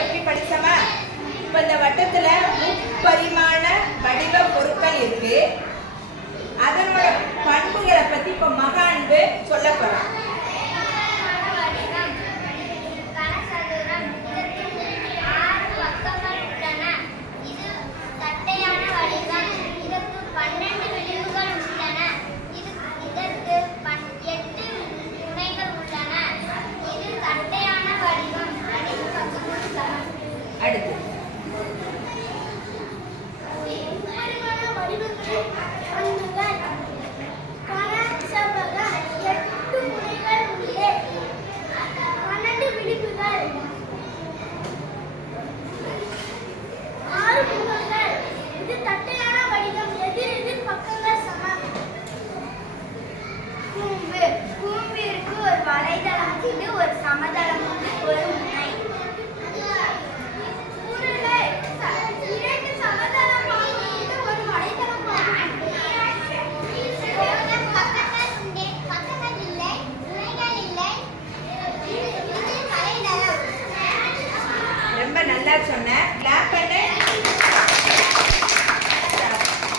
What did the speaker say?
பற்றி படிச்சோமா? இப்ப இந்த வட்டத்துல முப்பரிமாண வடிவ பொருட்கள் இருக்கு. அதனோட பண்புகளை பத்தி இப்ப மகான்பு சொல்ல போறோம். அடுத்து கூம்பிற்கு ஒரு வலைதளம் உண்டு, ஒரு சமதளம் உண்டு, ஒரு முனை. இரண்டு சமதளமாக உண்டு, ஒரு வலைதளமாக உண்டு. பக்கங்கள் உண்டு, பக்கங்கள் இல்லை, முனைகள் இல்லை. இது வலைதளம். ரொம்ப நல்லா சொன்ன. கிளாப் பண்ணு.